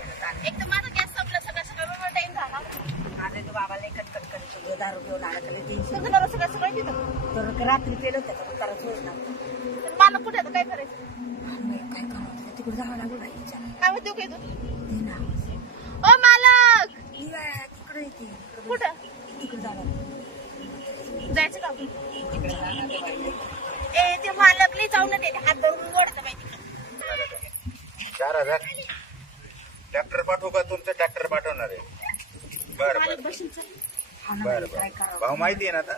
एक तर माझा गॅस संपला सगळं सगळं टाइम झाला माझे तो बाबाला एकच कटकन सगळं दारू घेऊन आला त्याला टेन्शन सगळं सगळं सगळं तिथं तर रात्री पेलं होतं तर त्याला सोड ना तर मला कुठे आता काय करायचं काय काम होतं तिकडे जावं लागलं बाई काय म्हणते काय तू ते ना ओ मालक तिकडे येते कुठं तिकडे जावं जायचं का आपण तिकडे जाणार ए ते मालक लई जाऊन ते हात धरून ओढतं माहिती 4000 ट्रॅक्टर पाठवू का तुमचं ट्रॅक्टर पाठवणार आहे बरं मालक बरं बशीन चल बरं बरं भाऊ माहिती आहे ना आता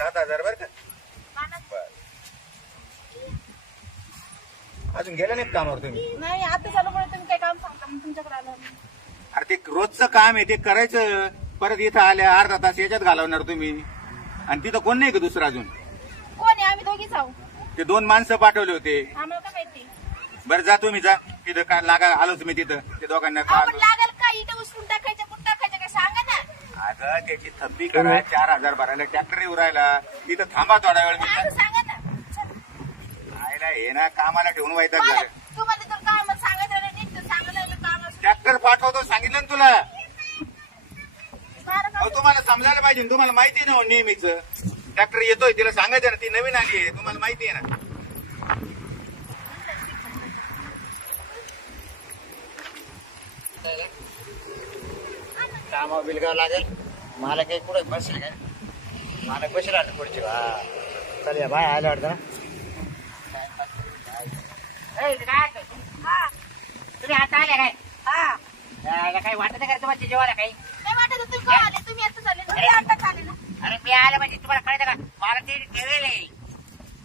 7000 बरं का मालक बरं अजून गेला नाही का कामावर तुम्ही नाही आता चालू पडे तुम्ही काय काम सांगता मग तुमच्याकडे आलं अरे ते रोजचं काम आहे ते करायचं परत इथं आल्या अर्धा तास याच्यात घालवणार तुम्ही आणि तिथं कोण नाही का दुसरं अजून कोण आहे आम्ही दोघीच आहो ते 2 माणसं पाठवले होते आम्हाला काय माहिती बरं जा तुम्ही जा तिथं काय लागा आलोच मी तिथं ते दोघांना आपण काढ लागेल का इथं उचलून टाकायचं कुठं टाकायचं काय सांगा ना अगं त्याची थप्पी करा 4000 भरायला ट्रॅक्टर येऊ राहिला तिथं थांबा थोडा वेळ मी असं सांगा ना चल. आयला हे ना कामाला ठेवून व्हायचं मालक, झालं तुम्हाला तर काम सांगायचं नाही नीट तर सांगायला लागलं काम असं. ट्रॅक्टर पाठवतो सांगितलं ना तुला मालक, अहो तुम्हाला समजायला पाहिजे ना, तुम्हाला माहिती आहे ना नेहमीच ट्रॅक्टर येतोय तिला सांगायचं ना ती नवीन आली आहे तुम्हाला माहिती आहे ना कामा बिलगाव लागेल मला काही कुठे बसेल काय मला बसेल आता पुढची हा चल या बाय आलं वाटतं हा तुम्ही आता आल्या काय हा काही वाटत नाही का तुम्हाला जेवायला काही नाही वाटत होतं तुम्ही का आले तुम्ही आता चालले ना. तुम्ही आता चालले ना अरे मी आलं म्हणजे तुम्हाला कळतं का मला ते ठेवेल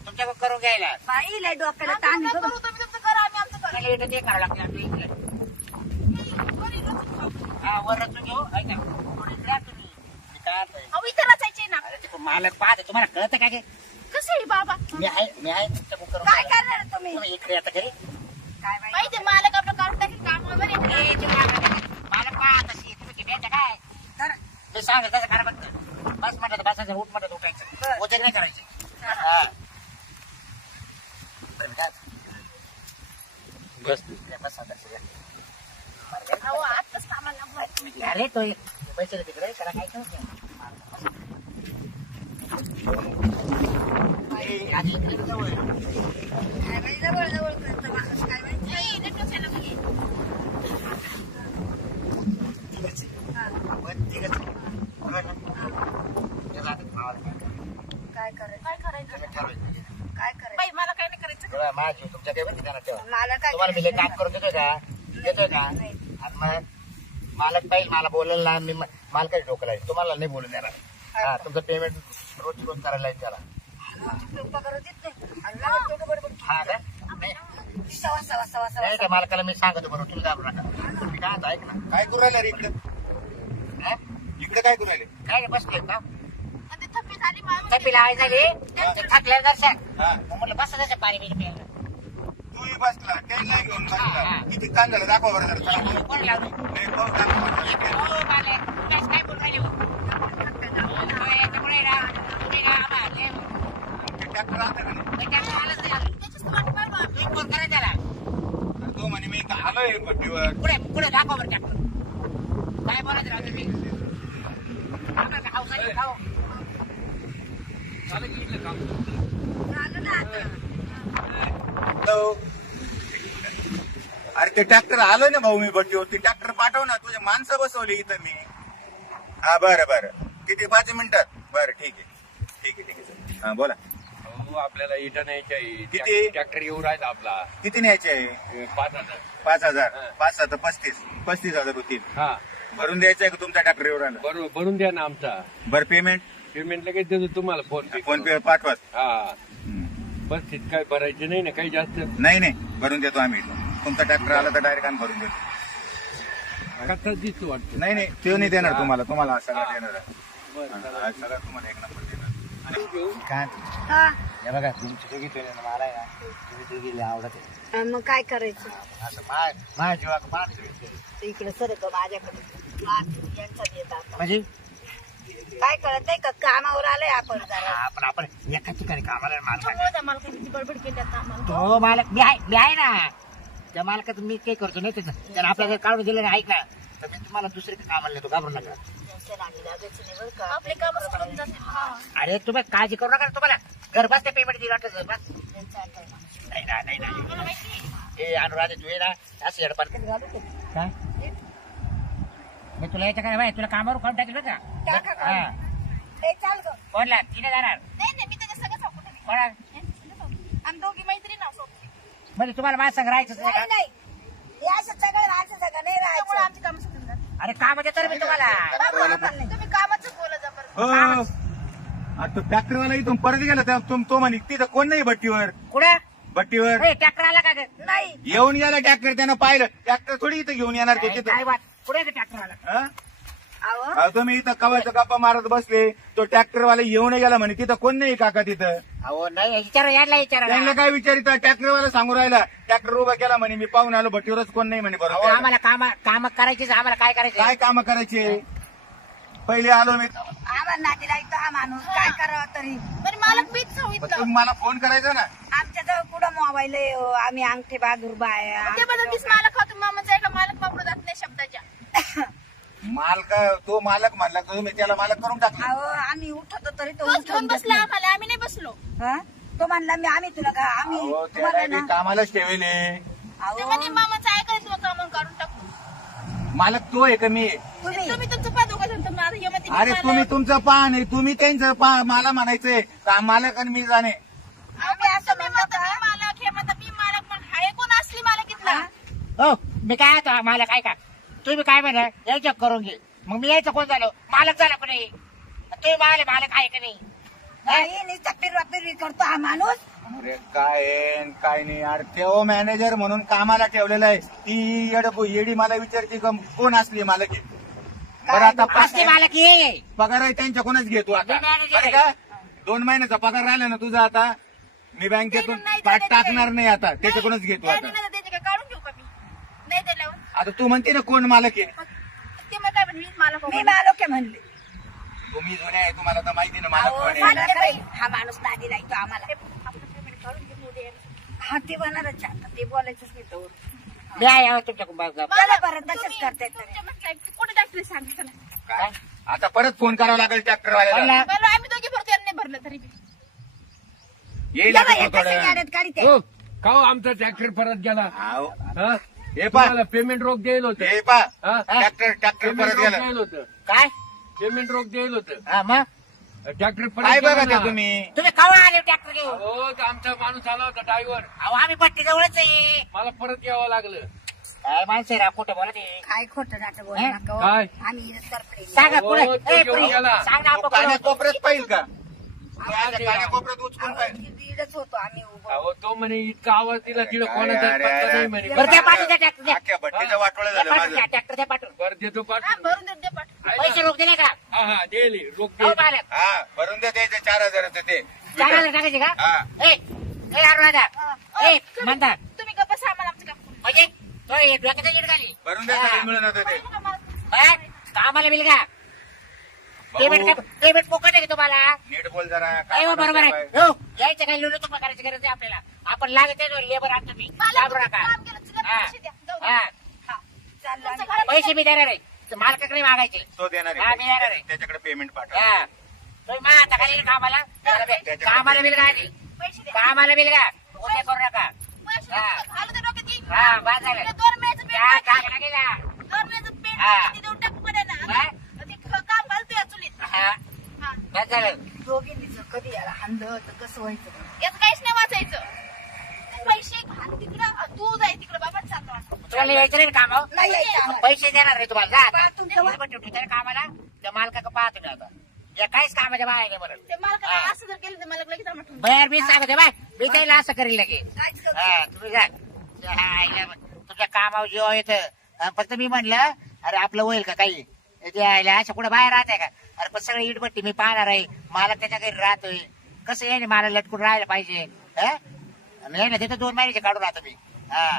तुमच्याकडे करून घ्यायला बाई लय डोक्याला ताण आम्ही आहे काय गं. करू तुम्ही तुमचं करा आम्ही आमचं करू मला इथं ते करावं लागतं आपल्या इकडे हा वर रचून घेऊ ऐका थोडी इकडे या तुम्ही मी काय आणतोय? अहो इथं रचायचे ना अरे ते मालक पाहत तुम्हाला कळतं का काय कसं आहे बाबा मी आहे तुमच्याकडे करून काय घ्यायला. करणार तुम्ही तुम्ही इकडे आता घरी काय बाई माहिती मालक आपलं काढून टाकेल काम वगैरे ए, तुम्ही आता मालक पाहत अशी तुम्ही किती येतं काय तर मी सांगत तसं करा बघ बस म्हणत बसायचं उठ म्हणत उठायचं उद्या नाही करायचं हा. बरं, काय? बस आता सगळं. अहो आताच कामाला लागलोय. तुम्ही घ्या रे तो पैसे तिकडे त्याला काय करू आधी इकडे जवळ आहे. काय बाई जवळ जवळ करतो माणूस काय बाई नाही, नाही डोक्याला लागली. तिघंच आहे. आपण तिघंच आहे. बरं ना? चला आता भावाला काय करायचं काय करायचं तुम्ही ठरवायचं. काय करायचं बाई मला काही नाही करायचं तेव्हा माझा जीव तुमच्या काही माहिती ध्यानात ठेवा. मला काय तुम्हाला मी लय काम करायचं? करून देतोय का आणि मग मालक पाहिजे मला बोलायला मी मालकाची डोकं लागेल तुम्हाला नाही बोलून देणार हा तुमचं पेमेंट रोज करायला लागेल त्याला पगार देत नाही. आणि लागत तेवढं बडबड. हा का नाही सवा सवा सवा सवा नाही, त्या मालकाला मी सांगतो बरोबर तुम्ही दाबू नका मी काय म्हणतो, ऐक ना काय करू राहिला रे इकडे हा? इकडे काय करू राहिले काय रे, बसले का आणि ते थप्पी झाली मामी. थपी लावायची झाली ते थकल्या दर्शन हा मग म्हटलं बस तसं पाणी बिणी प्यायला तूही बसला ट्रेन नाही घेऊन हा, बसला हा. किती कान झालं दाखवा बरं जरा चला. कोण लावलं नाही, पाहू दाखवा. हो मालक तुम्ही असं काय बोलून राहिले हो? हो, याच्यामुळे ना, तुम्ही ना आम्हाला ते ट्रॅक्टर आणतं का नाही? ते त्यामुळे आलंच नाही अजून. त्याच्याच तर वाट पाहिलं आम्ही. तुम्ही फोन करा त्याला तो म्हणे मी इथं आलोय पट्टीवर पुढे दाखवा बरं ट्रॅक्टर काय बोलायचं राव तुम्ही आपल्याला हाऊस आहे खाऊ झालं ना आता. तो- अरे ते ट्रॅक्टर आलोय ना भाऊ मी पट्टीवर ते ट्रॅक्टर पाठव ना तुझे माणसं बसवली इथं मी हा बरं बरं किती 5 मिनिटात बरं ठीक आहे सर हा बोला हो, आपल्याला इटा न्यायची आहे किती? ट्रॅक्टर येऊ राहिला आपला किती न्यायचे आहे 5,000 5,000 हा. 5 7 35,000 होतील हा भरून द्यायचं आहे का तुमचा ट्रॅक्टर एवढा बरोबर भरून द्या ना आमचा बरं पेमेंट पेमेंट लगेच देतो तुम्हाला फोन पे पाठवा हा बस तिथं काय भरायचं नाही ना काही जास्त नाही भरून देतो आम्ही तुमचा ट्रॅक्टर आला तर डायरेक्ट आम्ही भरून देतो कसा दिसतो वाटतं नाही तो नाही देणार तुम्हाला सगळं देणार बरं, चला. हा, सगळं तुम्हाला एक नंबर देणार काय हा हे बघा तुमची दोघी पेले ना मला आहे ना तुम्ही दोघीला आवडत आहे. आणि मग काय करायचं असं माझ्या जीवाक मान इकडे सरक माझ्याकडे यांचा देत आता म्हणजे काय कळत नाही का कामावर आलंय आपण जरा आपण एका ठिकाणी कामाला आहे मालकाच्या. त्यामुळे त्या मालकाने किती बडबड केली आता आम्हाला तो मालक मी आहे ना त्या मालकाचं मी काही करतो नाही त्यानं आपल्याला काढून दिलं नाही ऐक ना तर मी तुम्हाला दुसरे कामाला नेतो घाबरू नका. त्यांच्या नादी लागायचं नाही बरं का. आपले काम सोडून जाते हा. अरे तुम्ही काळजी करू नका तुम्हाला घर बसते पेमेंट दिलं वाटत बस त्यांचं ऐकायला माणूस. नाही ना नाही ना मला माहिती हे अनुराध तू ये ना असं येडपाट काय मी तुला यायचं काय बाय तुला कामावर काढून टाकेल बरं टाका का हा ए, चाल गं. कोणला तिने जाणार नाही मी त्याच्या सगळं सांगू तुम्ही कोणा आम्ही दोघी मैत्रीण आहोत म्हणजे तुम्हाला माझ्या संग राहायचं नाही नाही का नाही हे असं सगळं राहायचं सगळं नाही त्यामुळे राहायचं. आमची कामं सोडून जातात अरे काम देतो रे मी तुम्हाला बाबा, आम्हाला नाही. तुम्ही कामाचं बोला जा बरं हो आता तो ट्रॅक्टरवाला इथून परत गेला त्या तो म्हणे तिथं कोण नाही भट्टीवर कुठे भट्टीवर ट्रॅक्टर आला का ग? नाही येऊन गेला ट्रॅक्टर त्यानं पाहिलं ट्रॅक्टर थोडी इथं घेऊन येणार ते काय तिथं बात कुठे ट्रॅक्टर आला हा? अहो अहो, तुम्ही इथं कवायचं गप्पा मारत बसले तो ट्रॅक्टरवाला येऊन गेला म्हणे तिथं कोण नाही काका तिथं अहो नाही विचारा याडला विचारा त्यांना काय विचारित ट्रॅक्टरवाला सांगू राहिला ट्रॅक्टर उभा केला म्हणे मी पाहून आलो भट्टीवरच कोण नाही म्हणे अहो बरोबर आम्हाला काम करायचीच आम्हाला काय करायचं काय काम करायचे पहिले आलो मी आम्हाला नादी लागतो हा माणूस काय करावं तरी. बरं मालक मीच मग सांगितलं तुम्ही मला फोन करायचा ना आमच्या जवळ कुठं मोबाईल आहे हो. आम्ही अंगठी बहादूर बाया. ते बदल मीच मालक खातो मामाचा आहे का मालक वापरू जात नाही शब्दाच्या मालक तो मालक म्हणला तर तुम्ही त्याला मालक करून टाकला अहो आम्ही उठवतो तरी तो तोच उठवून घेऊन देत बसला नाही. आम्हाला आम्ही नाही बसलो हा? तो म्हणला आम्ही तुला का आम्ही अहो, तुम्हाला त्याला ना मी कामालाच ठेवले ते म्हणे अहो मामाचं ऐकायचं तुला कामं काढून टाकतो मालक तो आहे का मी आहे? तुम्ही तुम्ही तुमचं पाहतो का म्हणतो माझं हे म्हणते मी अरे मालक. तुम्ही तुमचं पहा नाही तुम्ही त्यांचं पहा मला म्हणायचंय का मालक आणि मी जाणे आम्ही असं तुम्ही म्हणतो म्हणता का मी मालक हे म्हणता मी मालक पण हाय कोण असली मालक इथला हा? हो मी काय आता मला काय का तुम्ही काय म्हणा यायचं करून घे मग मी यायचं कोण झालो मालक झाला पण नाही तुम्ही मालक आहे का नाही नाही नुसतं फिरवा करतो हा माणूस. अरे काय आहे, काय नाही अरे तेव्हा मॅनेजर म्हणून कामाला ठेवलेला आहे ती येडी मला विचारते का कोण असली मालक आहे? बरं आता असली मालक ये पगार आहे त्यांच्याकडूनच घेतो आता मी manager बरं का 2 महिन्याचा पगार राहिला ना तुझा आता मी बँकेतून पाठ टाकणार नाही आता त्याच्याकडूनच घेतो त्याने आता नाही त्याचे काय काढून घेऊ का मी नाही दिल्यावर आता तू म्हणते ना कोण मालक आहे ते मग काय म्हणली मालक मी मालक आहे म्हणले. तुम्ही जुने आहे तुम्हाला तर माहिती ना मालक अहो, कोण आहे मला खरंय, हा माणूस नादी लागतो आम्हाला. आपलं पेमेंट काढून घेऊन उद्या यायचं. हा ते बनणारच आहे आता ते बोलायचंच नाही तो. मी आहे तुमच्या कुंभार चला बरं तसेच तुम्ही- करतायत तरी. तुमच्या म्हटलंय, कुठे डॉक्टर सांगितलं ना काय आता परत फोन करावा लागेल ट्रॅक्टरवाल्याला बोला. बरं आम्ही दोघी भरतो यांनी भरलं तरी बी. येईल या आता बाई, तो थोड्या कशी वेळाने. गाड्यात गाडी ते. हो का हो आमचा ट्रॅक्टर परत गेला हाव. हा? हे पा तुम्हाला पेमेंट रोख द्यायला होतं हे पा हा? ट्रॅक्टर पेमेंट परत रोख गेला द्यायला होतं काय पेमेंट रोख द्यायला होतं हा मग ट्रॅक्टर परत काय गेला बघा ना. ते तुम्ही तुम्ही कवा आले ट्रॅक्टर घेऊन हो तर आमचा माणूस आला होता ड्रायव्हर अहो आम्ही पट्टी जवळच आहे मला परत यावं लागलं काय माणसं रा कुठं बोला ते काय खोटं नाटक बोलू हे? नका हो. काय? आम्ही सरपडे. सांगा हो, पुढे तो ए, घेऊन पुढे. गेला. सांग ना तो आपण कान्या पुढं. कोपऱ्यात पाहिजे का ते कान्या कोपऱ्यात उचकून पाहिजे इथंच होतो आम्ही उभं. अहो तो म्हणे इतका आवाज दिला तिला काय कोणाचा अरे, पत्ता अरे. नाही म्हणे बरं त्या पाठवून द्या ट्रॅक्टर द्या. अख्ख्या भट्टीचं वाटोळं त्या झालं पाठवून द्या, माझं ट्रॅक्टर द्या पाठवून बरं देतो हा, पाठवून भरून देत दे पाठ पैसे रोख दिले का हा हा देली रोख हो देली. मालक हा भरून द्या त्याचे 4,000 ते 4,000 टाकायचे का हा. ए अनुराधा ए म्हणता तुम्ही गप्पा सामान आमचं काम करू. म्हणजे तो हे डोक्याचा ईट घाली भरून द्या सगळे मिळून आता ते पाहिजे का मला? हा? कामाला बिल का पेमेंट पोकट आहे का तुम्हाला नीट बोल जरा नाही हो, बरोबर आहे हो यायचं काही लुलू तुम्हाला करायची गरज आहे आपल्याला आपण लागत आहे लेबर आहात तुम्ही मला घाबरू नका काम केलं, तुला हा. पैसे द्या. जाऊ द्या. हा. हा. चाललो तुमचं आम्ही. घरात पैसे मी देणार आहे मालकाकडे मागायचे तो देणार हा, मी देणार आहे आहे. त्याच्याकडे पेमेंट पाठवा हा तुम्ही मा आता खाली कामाला कामाला बिल का आधी पैसे द्या. कामाला बिल का उद्या करू नका पैसे हा. द्या. घालू दे डोक्यात येईल. हा बाद झालं तुला 2 महिन्याचं पेट या, बाकी. टाका गेला. 2 महिन्याचं पेट हा. बाकी, ते देऊन टाकू कडे ना. काय? ते काम घालतो या चुलीत. हा हा. बाद झालं दोघींनी जर कधी याला हाणलं तर कसं व्हायचं. याचं काहीच नाही वाचायचं. तू पैसे घाल तिकडं, तू जाय तिकडं बाबा चालतो आता. तुला यायचं नाही काम नाही यायचं आम्हाला. पैसे देणार नाही तुम्हाला जा पहा आता. तुमचं वा- पण ठेवतो कामाला त्या मालकाकडे पाहतो मी आता या काहीच कामाच्या बाहेर नाही म्हणून ते मला हा. असं जर केलं तर मला लगेच आम्हाला ठेवून बाहेर मी सांगते बाय मी त्याला असं करेल लगे काहीच करू हा तुम्ही जा हा, आईला तुमच्या कामावर जेव्हा येतं फक्त मी म्हणलं अरे आपलं होईल का काही ते आईला असं कुठं बाहेर राहते का अरे पण सगळं इटभट्टी मी पाहणार आहे मला त्याच्या घरी राहतोय कसं आहे ना मला लटकून राहायला पाहिजे हा नाही ना तिथं 2 महिन्याचे काढून राहतो मी हा